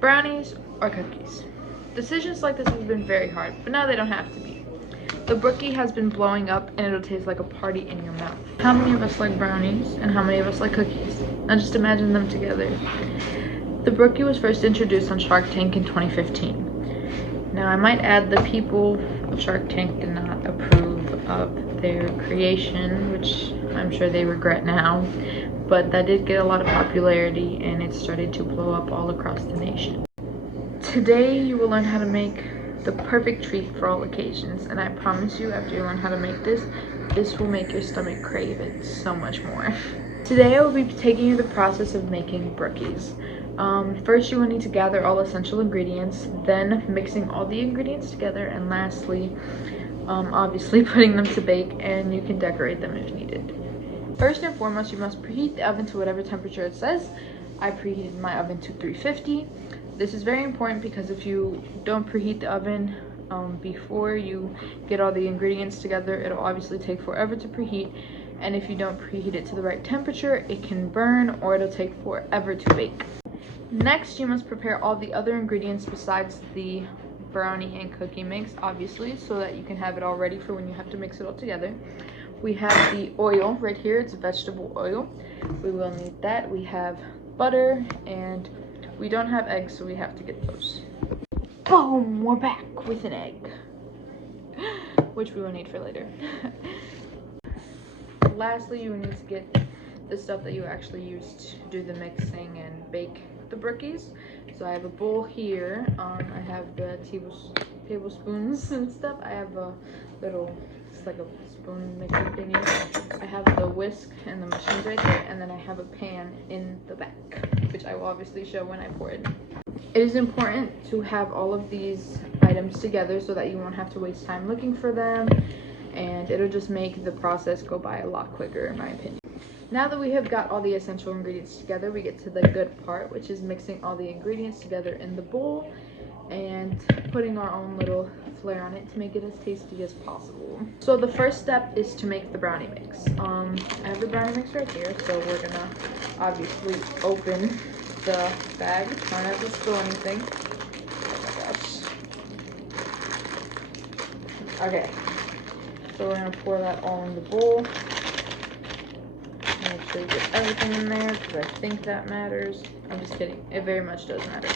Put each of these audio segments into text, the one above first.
Brownies or cookies? Decisions like this have been very hard, but now they don't have to be. The brookie has been blowing up and it'll taste like a party in your mouth. How many of us like brownies and how many of us like cookies? Now just imagine them together. The brookie was first introduced on Shark Tank in 2015. Now I might add the people of Shark Tank did not approve of their creation, which I'm sure they regret now, but that did get a lot of popularity and it started to blow up all across the nation. Today you will learn how to make the perfect treat for all occasions, and I promise you after you learn how to make this, this will make your stomach crave it so much more. Today I will be taking you through the process of making brookies. First you will need to gather all essential ingredients, then mixing all the ingredients together, and lastly, obviously putting them to bake, and you can decorate them if needed. First and foremost, you must preheat the oven to whatever temperature it says. I preheated my oven to 350. This is very important because if you don't preheat the oven before you get all the ingredients together, it'll obviously take forever to preheat. And if you don't preheat it to the right temperature, it can burn or it'll take forever to bake. Next, you must prepare all the other ingredients besides the brownie and cookie mix, obviously, so that you can have it all ready for when you have to mix it all together. We have the oil right here, it's vegetable oil. We will need that. We have butter, and we don't have eggs, so we have to get those. Boom, we're back with an egg, which we will need for later. Lastly, you will need to get the stuff that you actually use to do the mixing and bake the brookies. So I have a bowl here. I have the tablespoons and stuff. I have a little, it's like a spoon mixing thingy. I have the whisk and the machines right there, and then I have a pan in the back, which I will obviously show when I pour it. It is important to have all of these items together so that you won't have to waste time looking for them, and it'll just make the process go by a lot quicker, in my opinion. Now that we have got all the essential ingredients together, we get to the good part, which is mixing all the ingredients together in the bowl and putting our own little flair on it to make it as tasty as possible. So the first step is to make the brownie mix. I have the brownie mix right here, so we're gonna obviously open the bag, try not to spill anything. Oh my gosh. Okay, so we're gonna pour that all in the bowl. Make sure you get everything in there because I think that matters. I'm just kidding, it very much does matter.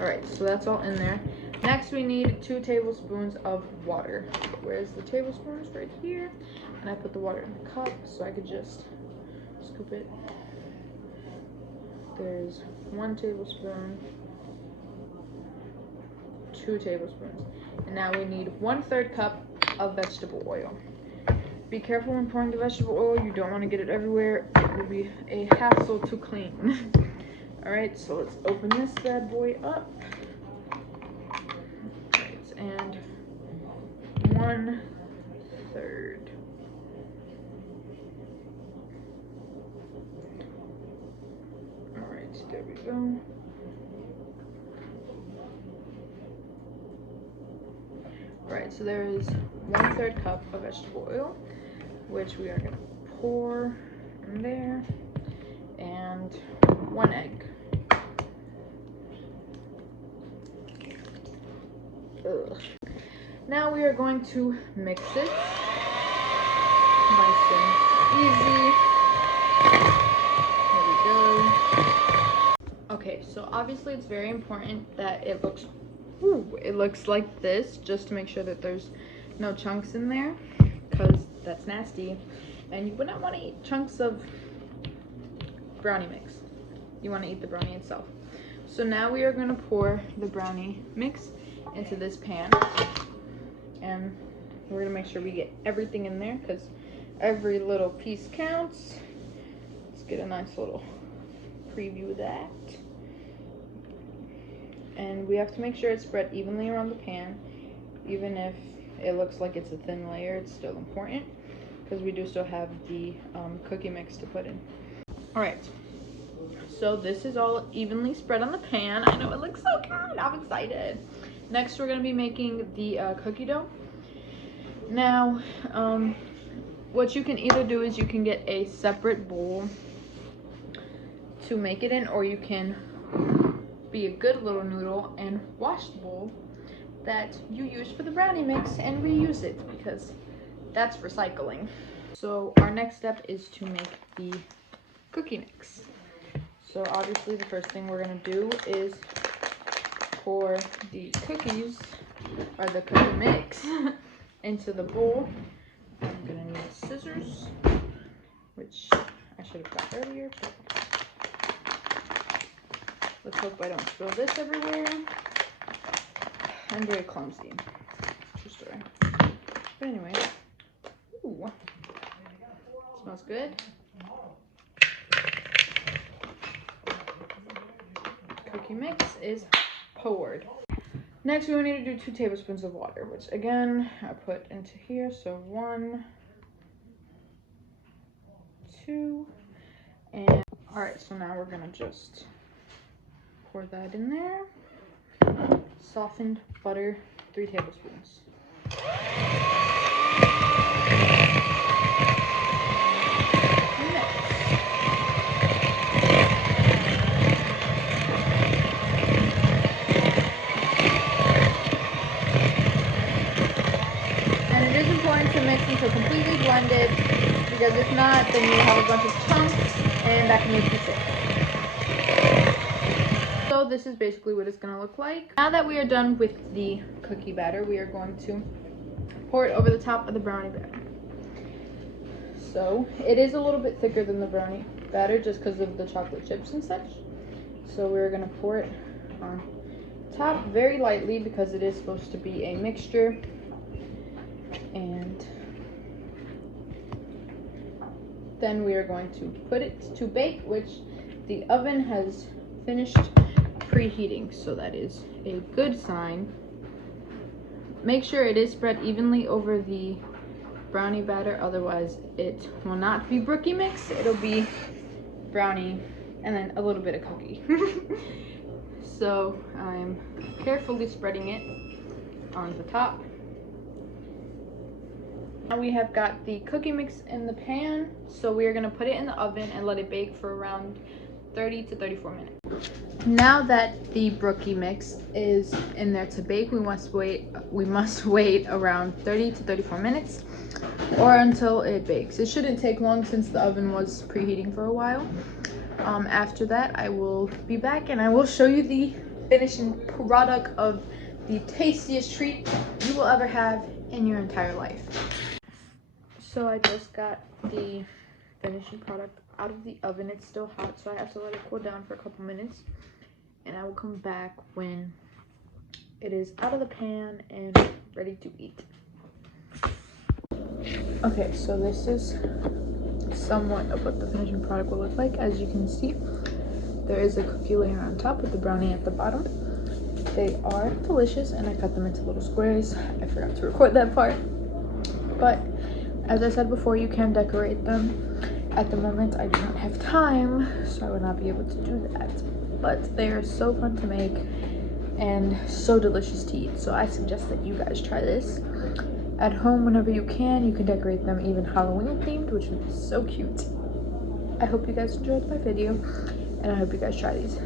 Alright, so that's all in there. Next we need 2 tablespoons of water. Where's the tablespoons? Right here. And I put the water in the cup so I could just scoop it. There's 1 tablespoon, 2 tablespoons. And now we need 1/3 cup of vegetable oil. Be careful when pouring the vegetable oil. You don't want to get it everywhere. It will be a hassle to clean. Alright, so let's open this bad boy up. Right, and 1/3. Alright, there we go. Alright, so there is 1/3 cup of vegetable oil, which we are going to pour in there, and 1 egg. Ugh. Now we are going to mix it nice and easy. There we go. Okay, so obviously it's very important that it looks like this, just to make sure that there's no chunks in there, because that's nasty, and you would not want to eat chunks of brownie mix. You want to eat the brownie itself. So now we are going to pour the brownie mix into this pan, and we're going to make sure we get everything in there because every little piece counts. Let's get a nice little preview of that. And we have to make sure it's spread evenly around the pan. Even if it looks like it's a thin layer, it's still important because we do still have the cookie mix to put in. Alright, so this is all evenly spread on the pan. I know it looks so good. I'm excited. Next, we're going to be making the cookie dough. Now, what you can either do is you can get a separate bowl to make it in, or you can be a good little noodle and wash the bowl that you use for the brownie mix and reuse it, because that's recycling. So our next step is to make the cookie mix. So obviously the first thing we're gonna do is pour the cookies, or the cookie mix, into the bowl. I'm gonna need scissors, which I should have got earlier, but let's hope I don't spill this everywhere. I'm very clumsy. True story. But anyway, ooh, smells good. Cookie mix is poured. Next, we need to do 2 tablespoons of water, which again I put into here. So 1, 2, and all right. So now we're gonna just pour that in there. Softened butter, 3 tablespoons. And it is important to mix until completely blended, because if not, then you have a bunch of chunks and that can make you sick. So this is basically what it's going to look like. Now that we are done with the cookie batter, we are going to pour it over the top of the brownie batter. So it is a little bit thicker than the brownie batter just because of the chocolate chips and such. So we're going to pour it on top very lightly because it is supposed to be a mixture. And then we are going to put it to bake, which the oven has finished preheating, so that is a good sign. Make sure it is spread evenly over the brownie batter, otherwise it will not be brookie mix. It'll be brownie and then a little bit of cookie. So I'm carefully spreading it on the top. Now we have got the cookie mix in the pan, so we are going to put it in the oven and let it bake for around 30 to 34 minutes. Now that the brookie mix is in there to bake, we must wait around 30 to 34 minutes or until it bakes. It shouldn't take long since the oven was preheating for a while. After that, I will be back and I will show you the finishing product of the tastiest treat you will ever have in your entire life. So I just got the finishing product out of the oven. It's still hot, so I have to let it cool down for a couple minutes, and I will come back when it is out of the pan and ready to eat. Okay, so this is somewhat of what the finishing product will look like. As you can see, there is a cookie layer on top with the brownie at the bottom. They are delicious, and I cut them into little squares. I forgot to record that part, but as I said before, you can decorate them. At the moment, I do not have time, so I would not be able to do that. But they are so fun to make and so delicious to eat. So I suggest that you guys try this at home whenever you can. You can decorate them even Halloween themed, which would be so cute. I hope you guys enjoyed my video, and I hope you guys try these.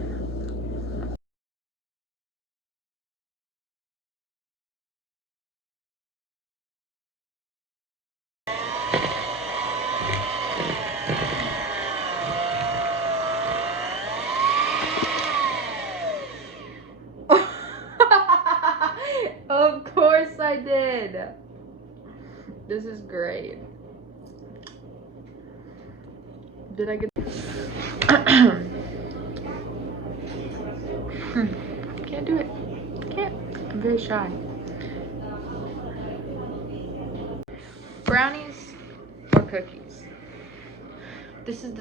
Of course I did. This is great. Did I get Can't do it. Can't. I'm very shy. Brownies or cookies? This is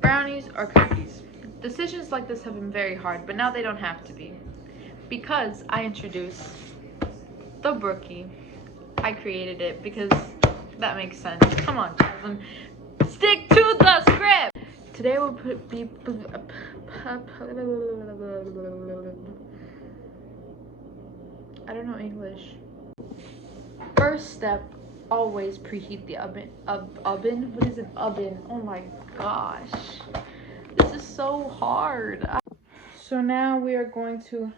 brownies or cookies? Decisions like this have been very hard, but now they don't have to be, because I introduced the brookie. I created it because that makes sense. Come on, Jasmine. Stick to the script! Today we'll be I don't know English. First step always preheat the oven. Oven? What is an oven? Oh my gosh. This is so hard. So now we are going to,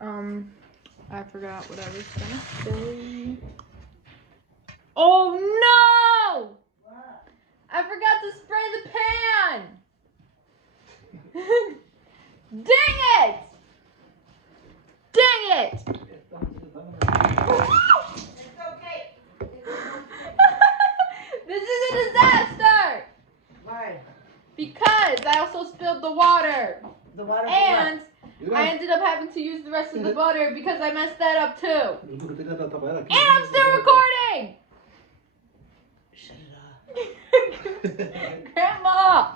I forgot what I was gonna say. Oh no! What? I forgot to spray the pan! Dang it! Dang it! It's okay. This is a disaster! Why? Because I also spilled the water. The water. And I ended up having to use the rest of the butter because I messed that up too. And I'm still recording! Shut it Grandma!